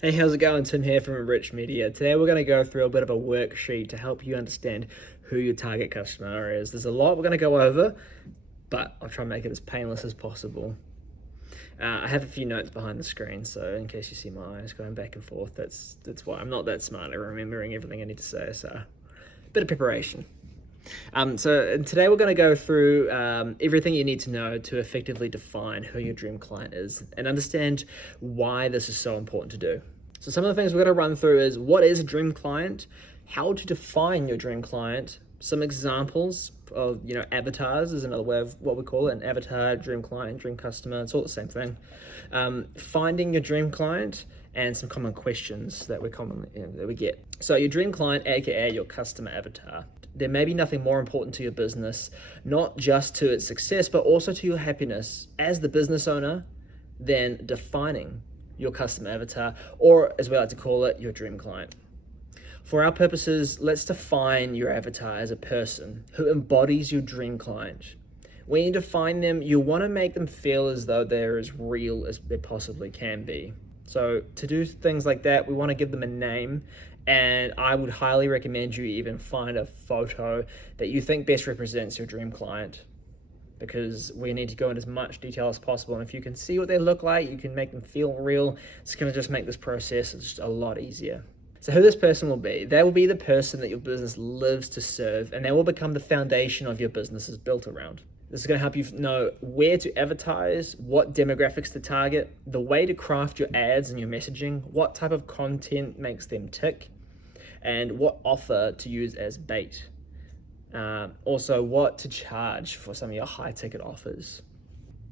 Hey, how's it going? Tim here from Rich Media. Today we're going to go through a bit of a worksheet to help you understand who your target customer is. There's a lot we're going to go over, but I'll try and make it as painless as possible. I have a few notes behind the screen, so in case you see my eyes going back and forth, that's why. I'm not that smart at remembering everything I need to say, so a bit of preparation. So today we're going to go through everything you need to know to effectively define who your dream client is and understand why this is so important to do. So some of the things we're going to run through is what is a dream client, how to define your dream client, some examples of avatars is another way of what we call it, an avatar, dream client, dream customer. It's all the same thing. Finding your dream client and some common questions that we get. So your dream client, aka your customer avatar. There may be nothing more important to your business, not just to its success, but also to your happiness as the business owner, than defining your customer avatar, or as we like to call it, your dream client. For our purposes, let's define your avatar as a person who embodies your dream client. When you define them, you want to make them feel as though they're as real as they possibly can be. So to do things like that, we want to give them a name, and I would highly recommend you even find a photo that you think best represents your dream client, because we need to go into as much detail as possible. And if you can see what they look like, you can make them feel real, it's going to just make this process just a lot easier. So who this person will be, they will be the person that your business lives to serve, and they will become the foundation of your business is built around. This is going to help you know where to advertise, what demographics to target, the way to craft your ads and your messaging, what type of content makes them tick, and what offer to use as bait. Also, what to charge for some of your high ticket offers.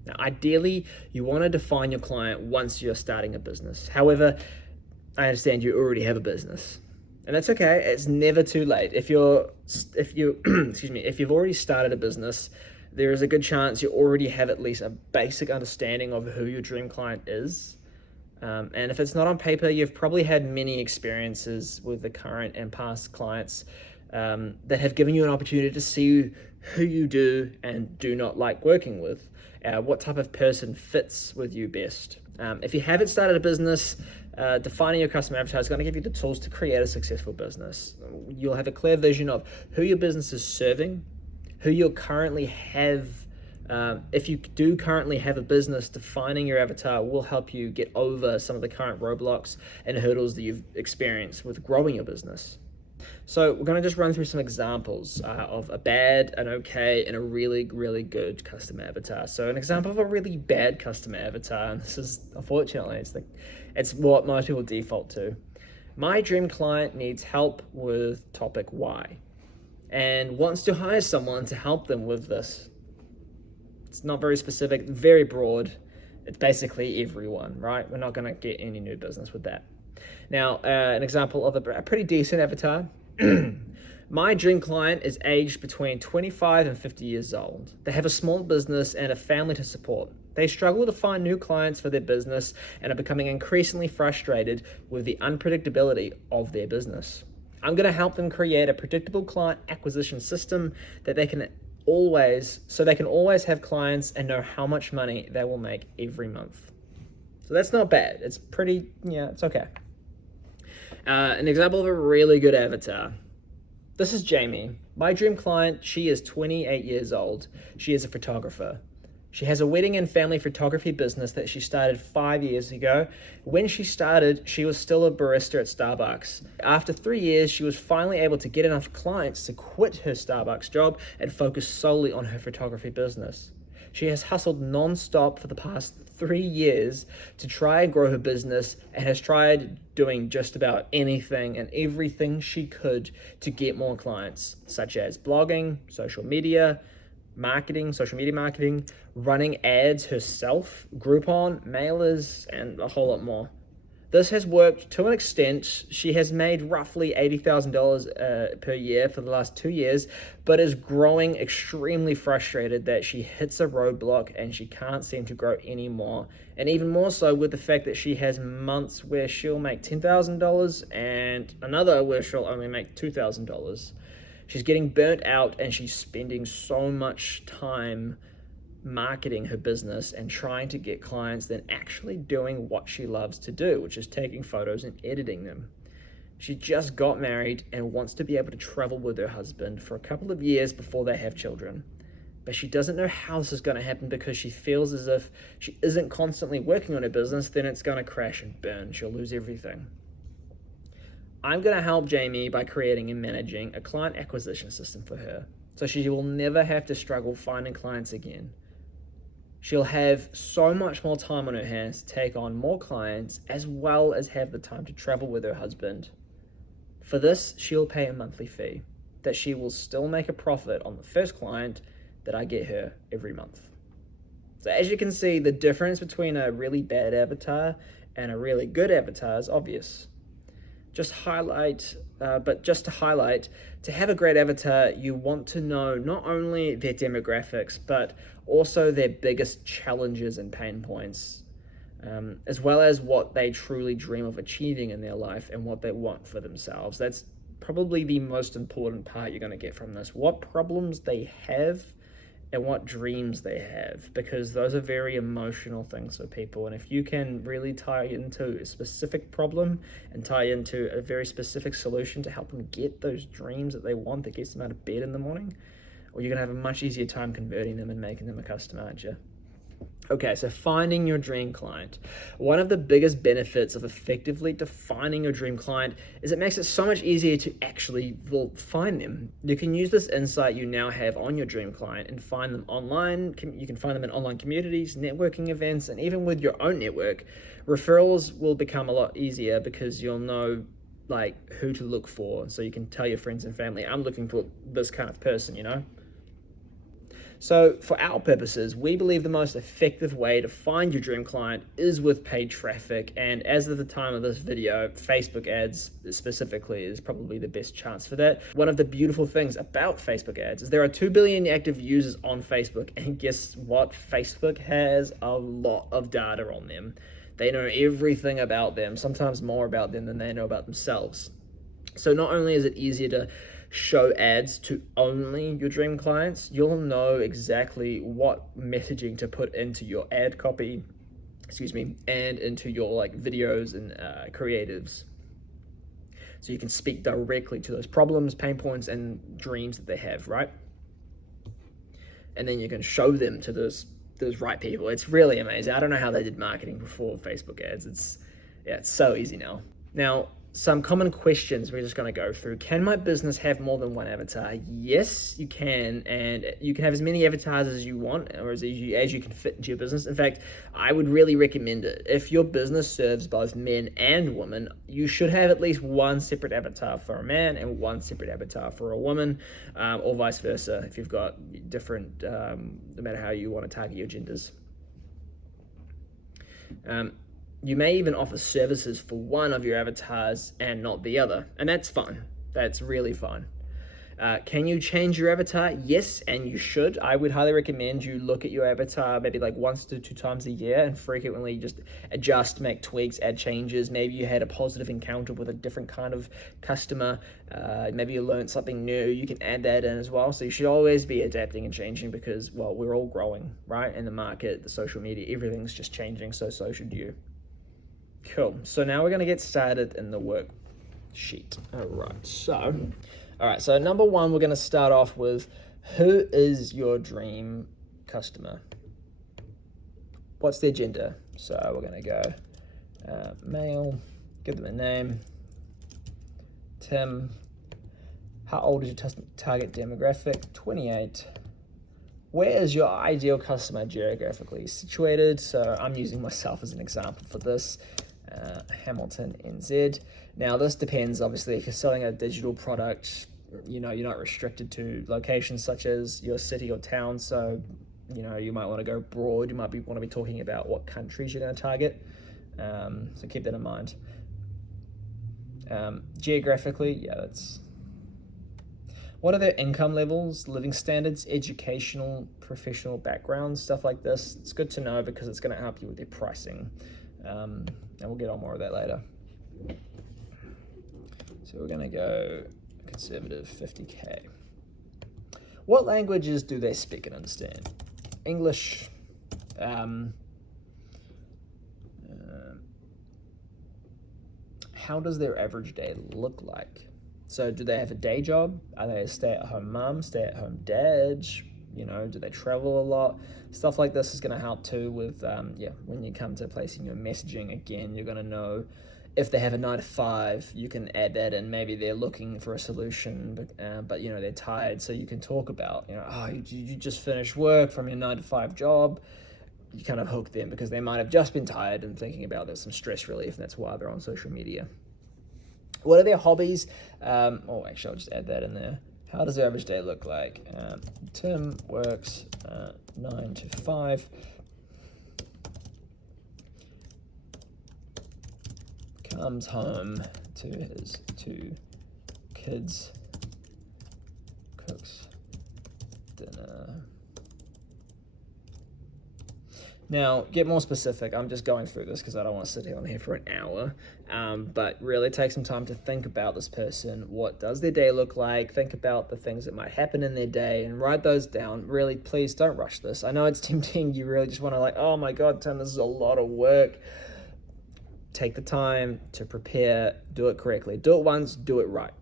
Now, ideally, you want to define your client once you're starting a business. However, I understand you already have a business, and that's okay. It's never too late. If you excuse me, if you've already started a business, there is a good chance you already have at least a basic understanding of who your dream client is. And if it's not on paper, you've probably had many experiences with the current and past clients that have given you an opportunity to see who you do and do not like working with, what type of person fits with you best. If you haven't started a business, defining your customer avatar is going to give you the tools to create a successful business. You'll have a clear vision of who your business is serving, who you currently have. If you do currently have a business, defining your avatar will help you get over some of the current roadblocks and hurdles that you've experienced with growing your business. So we're going to just run through some examples of a bad, an okay, and a really, really good customer avatar. So an example of a really bad customer avatar, and this is, unfortunately, it's what most people default to. My dream client needs help with topic Y and wants to hire someone to help them with this. It's not very specific, very broad. It's basically everyone, right? We're not going to get any new business with that. Now, an example of a pretty decent avatar. My dream client is aged between 25 and 50 years old. They have a small business and a family to support. They struggle to find new clients for their business and are becoming increasingly frustrated with the unpredictability of their business. I'm going to help them create a predictable client acquisition system that they can always have clients and know how much money they will make every month. So that's not bad. It's pretty, it's okay. An example of a really good avatar. This is Jamie. My dream client, she is 28 years old. She is a photographer. She has a wedding and family photography business that she started 5 years ago. When she started, she was still a barista at Starbucks. After 3 years, she was finally able to get enough clients to quit her Starbucks job and focus solely on her photography business. She has hustled non-stop for the past 3 years to try and grow her business and has tried doing just about anything and everything she could to get more clients, such as blogging, social media marketing, running ads herself, Groupon, mailers, and a whole lot more. This has worked to an extent. She has made roughly $80,000 per year for the last 2 years, but is growing extremely frustrated that she hits a roadblock and she can't seem to grow anymore. And even more so with the fact that she has months where she'll make $10,000 and another where she'll only make $2,000. She's getting burnt out and she's spending so much time marketing her business and trying to get clients than actually doing what she loves to do, which is taking photos and editing them. She just got married and wants to be able to travel with her husband for a couple of years before they have children. But she doesn't know how this is going to happen because she feels as if she isn't constantly working on her business, then it's going to crash and burn. She'll lose everything. I'm going to help Jamie by creating and managing a client acquisition system for her, so she will never have to struggle finding clients again. She'll have so much more time on her hands to take on more clients, as well as have the time to travel with her husband. For this, she'll pay a monthly fee that she will still make a profit on the first client that I get her every month. So as you can see, the difference between a really bad avatar and a really good avatar is obvious. Just to highlight, to have a great avatar, you want to know not only their demographics, but also their biggest challenges and pain points, as well as what they truly dream of achieving in their life and what they want for themselves. That's probably the most important part you're going to get from this. What problems they have and what dreams they have, because those are very emotional things for people. And if you can really tie into a specific problem and tie into a very specific solution to help them get those dreams that they want, that gets them out of bed in the morning, well, you're going to have a much easier time converting them and making them a customer, aren't you? Okay, so finding your dream client. One of the biggest benefits of effectively defining your dream client is it makes it so much easier to actually find them. You can use this insight you now have on your dream client and find them online. You can find them in online communities, networking events, and even with your own network. Referrals will become a lot easier because you'll know who to look for. So you can tell your friends and family, I'm looking for this kind of person, So for our purposes, we believe the most effective way to find your dream client is with paid traffic. And as of the time of this video, Facebook ads specifically is probably the best chance for that. One of the beautiful things about Facebook ads is there are 2 billion active users on Facebook. And guess what? Facebook has a lot of data on them. They know everything about them, sometimes more about them than they know about themselves. So not only is it easier to show ads to only your dream clients, you'll know exactly what messaging to put into your ad copy, and into your videos and creatives. So you can speak directly to those problems, pain points, and dreams that they have, right? And then you can show them to those right people. It's really amazing. I don't know how they did marketing before Facebook ads. It's so easy now. Now, some common questions we're just going to go through. Can my business have more than one avatar? Yes, you can, and you can have as many avatars as you want, or as you can fit into your business. In fact, I would really recommend it. If your business serves both men and women, you should have at least one separate avatar for a man and one separate avatar for a woman, or vice versa, if you've got different, no matter how you want to target your genders. You may even offer services for one of your avatars and not the other, and that's fine. That's really fine. Can you change your avatar? Yes, and you should. I would highly recommend you look at your avatar maybe once to 2 times a year and frequently just adjust, make tweaks, add changes. Maybe you had a positive encounter with a different kind of customer. Maybe you learned something new. You can add that in as well. So you should always be adapting and changing because, well, we're all growing, right? In the market, the social media, everything's just changing, so should you. Cool. So now we're going to get started in the worksheet. All right. So number one, we're going to start off with, who is your dream customer? What's their gender? So we're going to go male, give them a name, Tim. How old is your target demographic? 28. Where is your ideal customer geographically situated? So I'm using myself as an example for this. Hamilton, NZ. Now this depends, obviously, if you're selling a digital product, you're not restricted to locations such as your city or town. So, you might want to go broad. You might want to be talking about what countries you're going to target. So keep that in mind. Geographically, that's... What are their income levels, living standards, educational, professional backgrounds, stuff like this? It's good to know because it's going to help you with your pricing. And we'll get on more of that later. So we're going to go conservative 50K. What languages do they speak and understand? English. How does their average day look like? So do they have a day job? Are they a stay-at-home mom, stay-at-home dad? Do they travel a lot? Stuff like this is going to help too with, when you come to placing your messaging, again, you're going to know if they have a 9 to 5, you can add that in. Maybe they're looking for a solution, but they're tired. So you can talk about, you just finished work from your 9 to 5 job. You kind of hook them because they might have just been tired and thinking about there's some stress relief, and that's why they're on social media. What are their hobbies? Actually, I'll just add that in there. How does their average day look like? Tim works 9 to 5. Comes home to his 2 kids. Cooks dinner. Now, get more specific. I'm just going through this because I don't want to sit here on here for an hour. But really take some time to think about this person. What does their day look like? Think about the things that might happen in their day and write those down. Really, please don't rush this. I know it's tempting. You really just want to oh my God, Tim, this is a lot of work. Take the time to prepare. Do it correctly. Do it once. Do it right.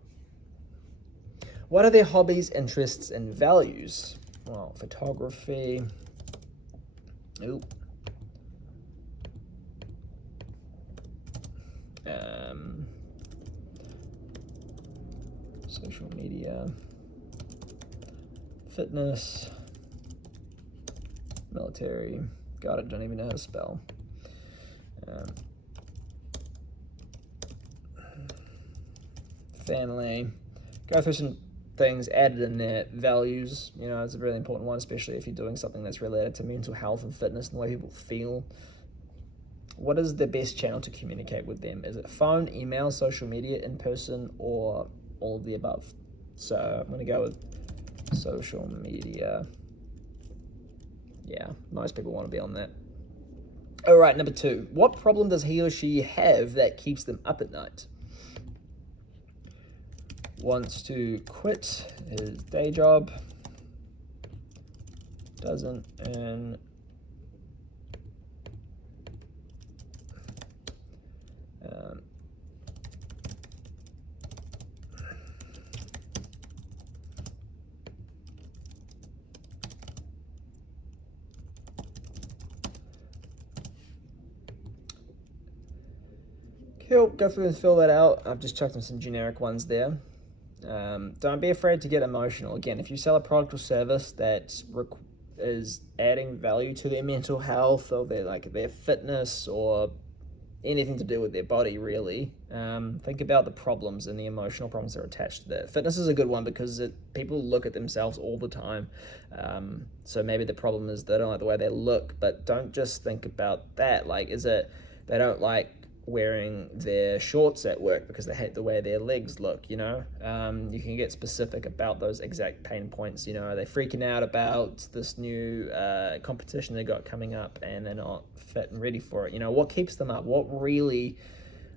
What are their hobbies, interests, and values? Well, photography. Social media, fitness, military. God, I don't even know how to spell. Family. Go through some things added in there. Values, it's a really important one, especially if you're doing something that's related to mental health and fitness and the way people feel. What is the best channel to communicate with them? Is it phone, email, social media, in person, or all of the above? So I'm going to go with social media. Yeah, most people want to be on that. All right, number 2. What problem does he or she have that keeps them up at night? Wants to quit his day job, doesn't earn cool. Go through and fill that out. I've just chucked in some generic ones there. Don't be afraid to get emotional. Again, if you sell a product or service that is adding value to their mental health or their fitness or anything to do with their body, really, think about the problems and the emotional problems that are attached to that. Fitness is a good one because people look at themselves all the time. So maybe the problem is they don't like the way they look, but don't just think about that. Is it they don't like wearing their shorts at work because they hate the way their legs look, you can get specific about those exact pain points. Are they freaking out about this new competition they got coming up and they're not fit and ready for it? What keeps them up? What really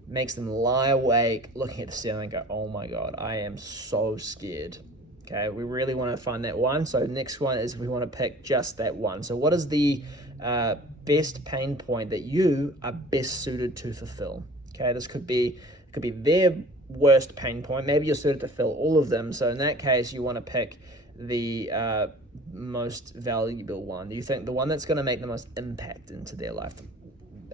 makes them lie awake looking at the ceiling and go, oh my God, I am so scared? Okay, we really want to find that one. So next one is we want to pick just that one. So what is the best pain point that you are best suited to fulfill? Okay, this could be their worst pain point. Maybe you're suited to fill all of them. So in that case, you want to pick the most valuable one. You think the one that's going to make the most impact into their life,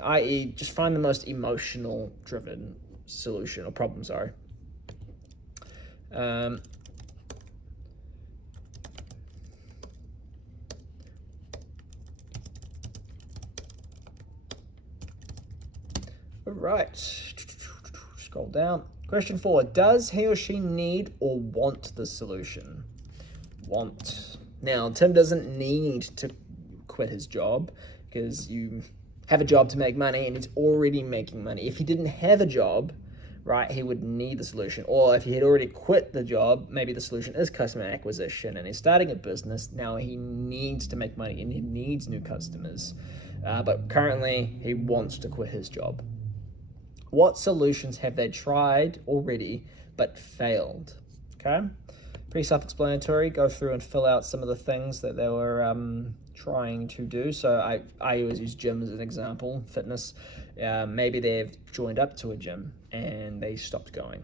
i.e., just find the most emotional driven solution or problem. Sorry. All right, scroll down. Question 4, does he or she need or want the solution? Want. Now, Tim doesn't need to quit his job because you have a job to make money and he's already making money. If he didn't have a job, right, he would need the solution. Or if he had already quit the job, maybe the solution is customer acquisition and he's starting a business. Now he needs to make money and he needs new customers. But currently, he wants to quit his job. What solutions have they tried already but failed? Okay, pretty self-explanatory. Go through and fill out some of the things that they were trying to do. So I always use gym as an example, fitness. Maybe they've joined up to a gym and they stopped going.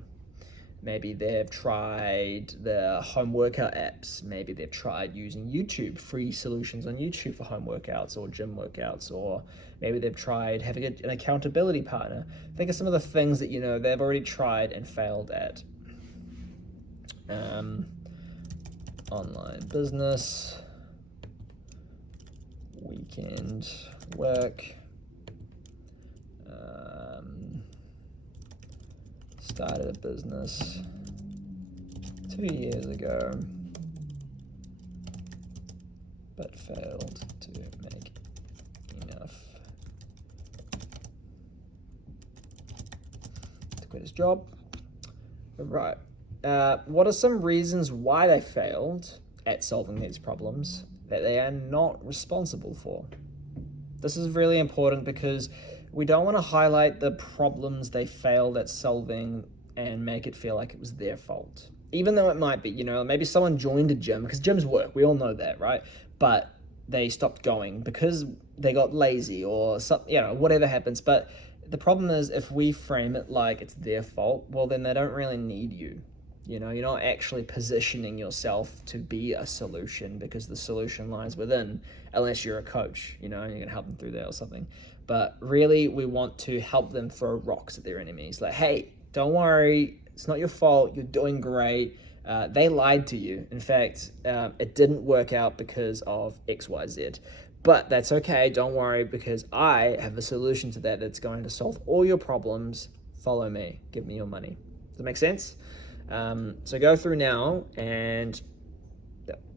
Maybe they've tried the home workout apps. Maybe they've tried using YouTube, free solutions on YouTube for home workouts or gym workouts, or maybe they've tried having an accountability partner. Think of some of the things that they've already tried and failed at. Online business, weekend work, started a business 2 years ago, but failed to make enough to quit his job. Right. What are some reasons why they failed at solving these problems that they are not responsible for? This is really important because we don't want to highlight the problems they failed at solving and make it feel like it was their fault. Even though it might be, maybe someone joined a gym, because gyms work, we all know that, right? But they stopped going because they got lazy or something, whatever happens. But the problem is, if we frame it like it's their fault, well, then they don't really need you. You're not actually positioning yourself to be a solution, because the solution lies within, unless you're a coach, and you're going to help them through that or something. But really, we want to help them throw rocks at their enemies. Like, hey, don't worry, it's not your fault, you're doing great. They lied to you. In fact, it didn't work out because of XYZ. But that's okay, don't worry, because I have a solution to that that's going to solve all your problems. Follow me, give me your money. Does that make sense? So go through now, and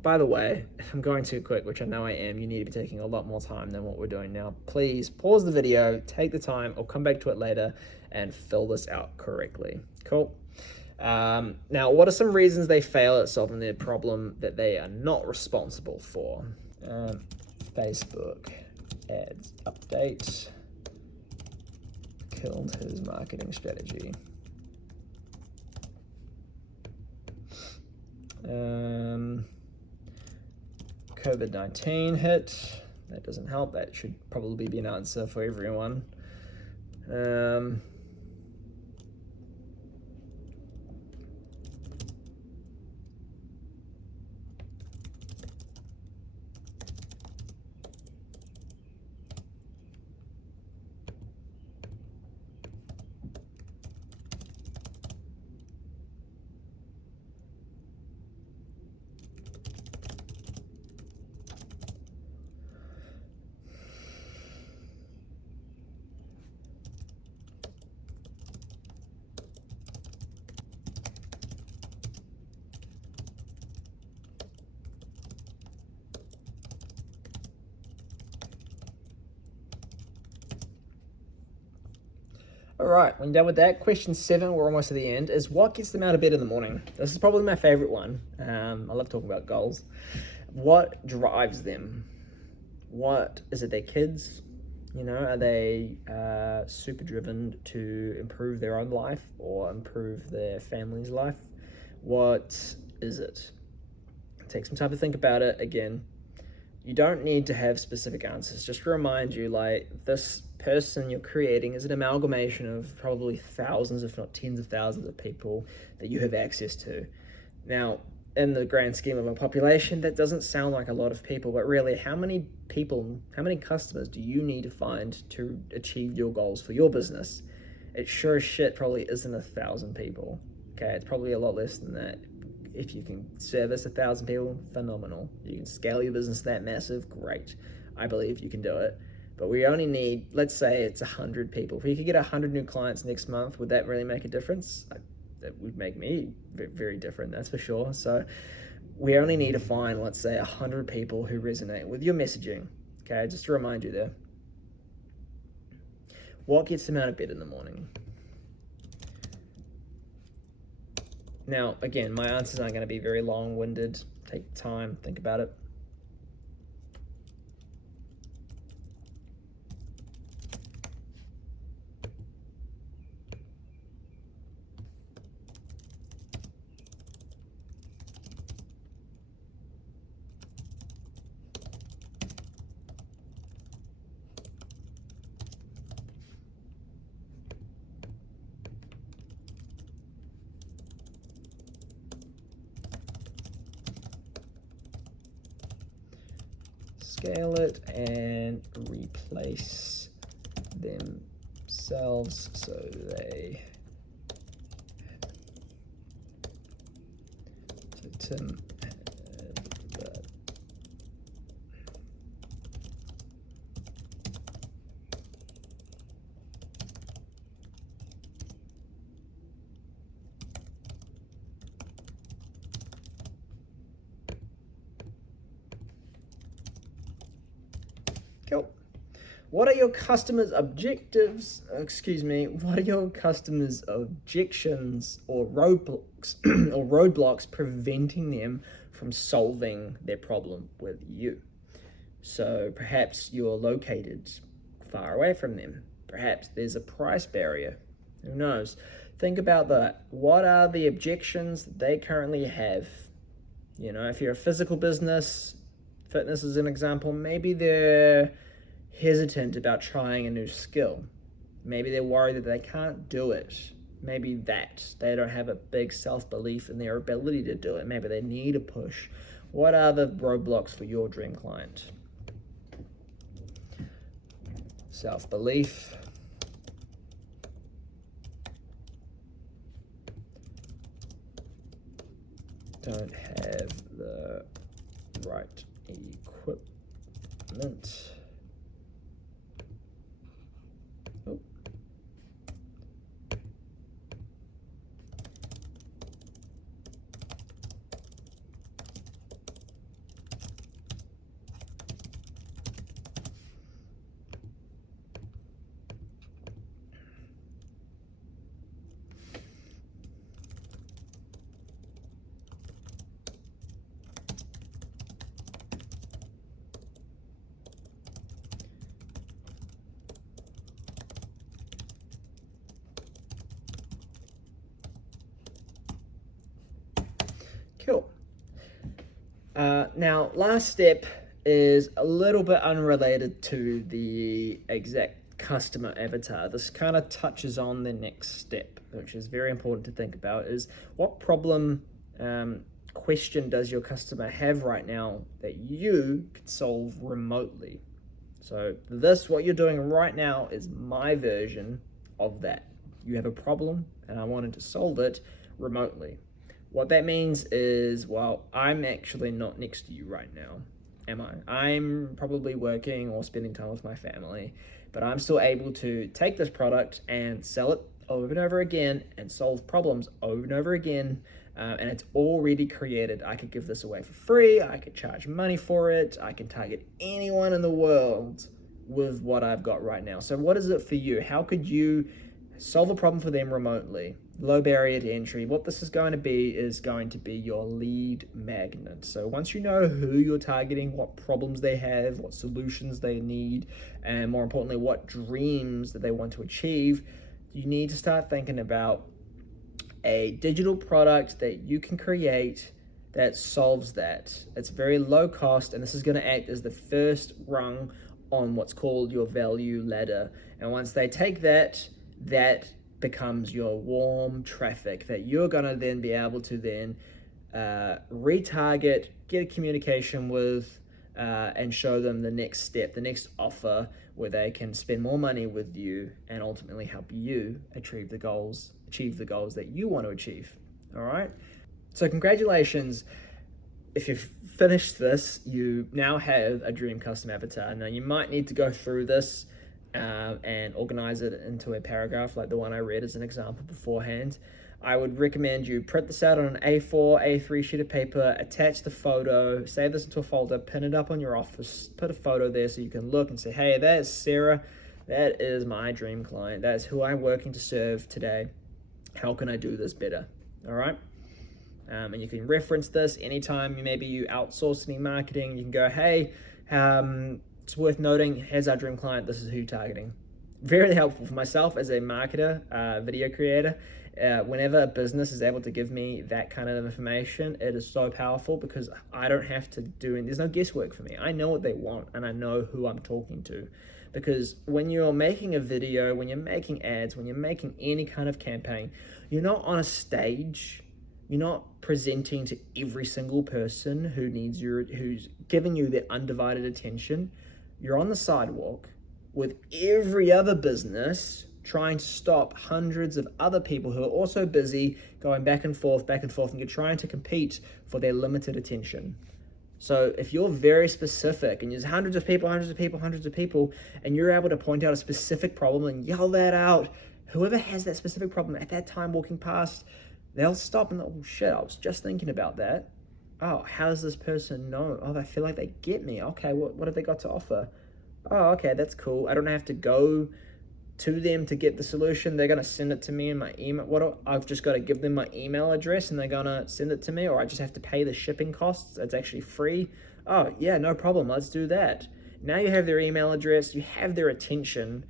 by the way, if I'm going too quick, which I know I am, you need to be taking a lot more time than what we're doing now. Please pause the video, take the time, or come back to it later and fill this out correctly. Cool. Now, what are some reasons they fail at solving their problem that they are not responsible for? Facebook ads update killed his marketing strategy. COVID-19 hit. That doesn't help. That should probably be an answer for everyone. All right, when you're done with that, question 7, we're almost at the end, is what gets them out of bed in the morning? This is probably my favorite one. I love talking about goals. What drives them? What is it? Their kids? Are they super driven to improve their own life or improve their family's life? What is it? Take some time to think about it. Again, you don't need to have specific answers. Just to remind you, like, this person you're creating is an amalgamation of probably thousands, if not tens of thousands of people that you have access to. Now, in the grand scheme of a population, that doesn't sound like a lot of people, but really, how many customers do you need to find to achieve your goals for your business? It sure as shit probably isn't 1,000 people. Okay, it's probably a lot less than that. If you can service 1,000 people, phenomenal. You can scale your business that massive, great. I believe you can do it. But we only need, let's say it's 100 people. If we could get 100 new clients next month, would that really make a difference? That would make me very different, that's for sure. So we only need to find, let's say, 100 people who resonate with your messaging. Okay, just to remind you there. What gets them out of bed in the morning? Now, again, my answers aren't going to be very long-winded. Take time, think about it. scale it and replace themselves so they Tim Cool. What are your customers' objectives? What are your customers' objections or roadblocks preventing them from solving their problem with you? So perhaps you're located far away from them. Perhaps there's a price barrier. Who knows? Think about that. What are the objections that they currently have? You know, if you're a physical business, fitness is an example, maybe they're hesitant about trying a new skill. Maybe they're worried that they can't do it. Maybe that they don't have a big self-belief in their ability to do it. Maybe they need a push. What are the roadblocks for your dream client? Self-belief. Don't have the right equipment. Oh. Cool. Now, last step is a little bit unrelated to the exact customer avatar. This kind of touches on the next step, which is very important to think about, is what problem question does your customer have right now that you could solve remotely? So what you're doing right now is my version of that. You have a problem and I wanted to solve it remotely. What that means is, well, I'm actually not next to you right now, am I? I'm probably working or spending time with my family, but I'm still able to take this product and sell it over and over again and solve problems over and over again. And it's already created. I could give this away for free. I could charge money for it. I can target anyone in the world with what I've got right now. So what is it for you? How could you solve a problem for them remotely? Low barrier to entry. What this is going to be your lead magnet. So once you know who you're targeting, what problems they have, what solutions they need, and more importantly, what dreams that they want to achieve, you need to start thinking about a digital product that you can create that solves that. It's very low cost, and this is going to act as the first rung on what's called your value ladder. And once they take that becomes your warm traffic that you're going to then be able to then retarget, get a communication with, and show them the next step, the next offer where they can spend more money with you and ultimately help you achieve the goals that you want to achieve. All right. So congratulations. If you've finished this, you now have a dream custom avatar. Now you might need to go through this and organize it into a paragraph like the one I read as an example beforehand. I would recommend you print this out on an A4, A3 sheet of paper, attach the photo, save this into a folder, pin it up on your office, put a photo there so you can look and say, hey, that is Sarah. That is my dream client. That is who I'm working to serve today. How can I do this better? All right. And you can reference this anytime you outsource any marketing. You can go, hey, it's worth noting, here's our dream client. This is who you're targeting. Very helpful for myself as a marketer, video creator. Whenever a business is able to give me that kind of information, it is so powerful because I don't have to there's no guesswork for me. I know what they want and I know who I'm talking to. Because when you're making a video, when you're making ads, when you're making any kind of campaign, you're not on a stage. You're not presenting to every single person who's giving you their undivided attention. You're on the sidewalk with every other business trying to stop hundreds of other people who are also busy going back and forth, and you're trying to compete for their limited attention. So if you're very specific and there's hundreds of people, and you're able to point out a specific problem and yell that out, whoever has that specific problem at that time walking past, they'll stop and, oh shit, I was just thinking about that. Oh, how does this person know? Oh, they feel like they get me. Okay, what have they got to offer? Oh, okay, that's cool. I don't have to go to them to get the solution. They're gonna send it to me in my email. I've just got to give them my email address and they're gonna send it to me, or I just have to pay the shipping costs. It's actually free. Oh yeah, no problem. Let's do that. Now you have their email address, you have their attention.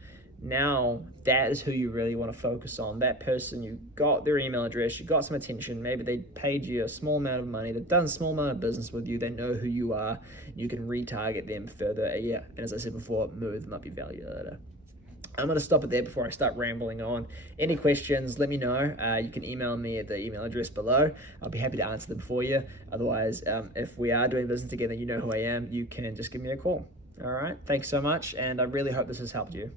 Now that is who you really want to focus on. That person, you got their email address, you got some attention. Maybe they paid you a small amount of money. They've done a small amount of business with you. They know who you are. You can retarget them further. Yeah, and as I said before, move them up your value ladder. I'm going to stop it there before I start rambling on. Any questions, let me know. You can email me at the email address below. I'll be happy to answer them for you. Otherwise, if we are doing business together, you know who I am. You can just give me a call. All right. Thanks so much. And I really hope this has helped you.